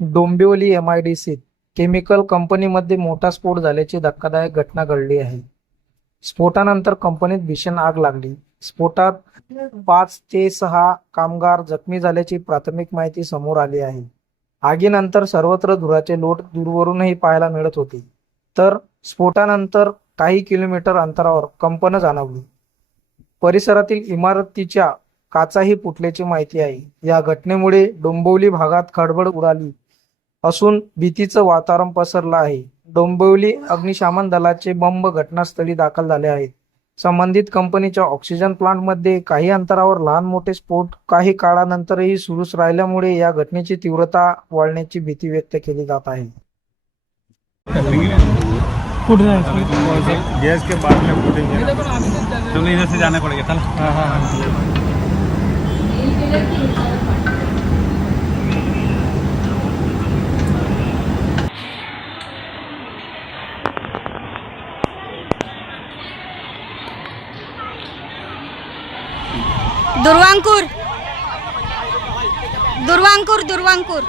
Dombivli M I D सीत chemical कंपनीमध्ये मोठा स्फोट झाल्याची धक्कादायक घटना घडली आहे. स्फोटानंतर कंपनीत भीषण आग लागली. स्फोटात पाच ते सहा कामगार जखमी झाल्याची प्राथमिक माहिती समोर आली आहे. आगीनंतर सर्वत्र धुराचे लोट दूरवरूनही पाहायला मिळत होते. तर स्फोटानंतर काही किलोमीटर अंतरावर कंपन जाणवली. परिसरातील इमारतीच्या काचाही फुटल्याची माहिती आहे. या घटनेमुळे डोंबिवली भागात खडबड उडाली. असून भीतीचं वातावरण पसरलं आहे. डोंबिवली अग्निशमन दलाचे बंब घटनास्थळी दाखल झाले आहेत. संबंधित कंपनीच्या ऑक्सिजन प्लांटमध्ये काही अंतरावर लहान मोठे स्फोट काही काळानंतरही सुरूच राहिल्यामुळे या घटनेची तीव्रता वाढण्याची भीती व्यक्त केली जात आहे. गैस के बाद में इधर से जाना पड़ेगा दुर्वांकूर. दुर्वांकूर दुर्वांकूर.